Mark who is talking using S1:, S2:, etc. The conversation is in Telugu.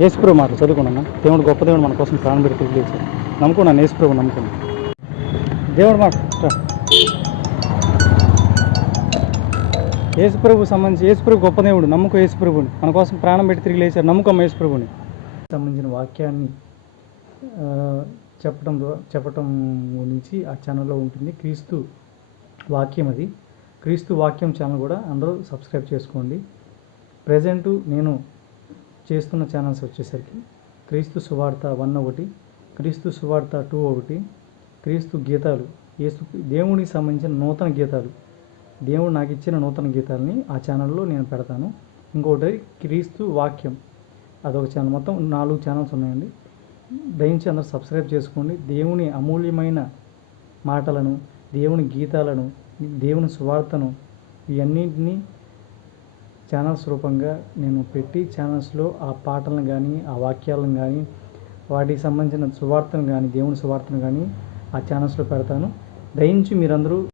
S1: యేసుప్రభు మాట చదువుకున్నా దేవుడు గొప్ప దేవుడు మన కోసం ప్రాణం పెట్టి తెలియజేశాడు నమ్ముకున్నాను యేసుప్రభు నమ్ముకున్నాను దేవుడు మాట ఏసుప్రభు యేసుప్రభు సంబంధించి యేసుప్రభు గొప్ప దేవుడు నమ్ముకో యేసుప్రభుని. మన కోసం ప్రాణం పెట్టి తిరిగి లేచారు నమ్ముకమ్మ యేసుప్రభుని. సంబంధించిన వాక్యాన్ని ఆ, చెప్పడం చెప్పటం గురించి ఆ ఛానల్లో ఉంటుంది. క్రీస్తు వాక్యం అది. క్రీస్తు వాక్యం ఛానల్ కూడా అందరూ సబ్స్క్రైబ్ చేసుకోండి. ప్రజెంటు నేను చేస్తున్న ఛానల్స్ వచ్చేసరికి క్రీస్తు సువార్త వన్ ఒకటి క్రీస్తు సువార్త టూ ఒకటి క్రీస్తు గీతాలు యేసు దేవునికి సంబంధించిన నూతన గీతాలు. దేవుడు నాకు ఇచ్చిన నూతన గీతాలని ఆ ఛానల్లో నేను పెడతాను. ఇంకొకటి క్రీస్తు వాక్యం. అదొక ఛానల్. మొత్తం నాలుగు ఛానల్స్ ఉన్నాయండి. దయించి అందరూ సబ్స్క్రైబ్ చేసుకోండి. దేవుని అమూల్యమైన మాటలను దేవుని గీతాలను దేవుని సువార్తను ఇవన్నింటినీ ఛానల్స్ రూపంగా నేను పెట్టి ఛానల్స్లో ఆ పాటలను కానీ ఆ వాక్యాలను కానీ వాటికి సంబంధించిన సువార్తను కానీ దేవుని సువార్తను కానీ ఆ ఛానల్స్లో పెడతాను. దయించి మీరందరూ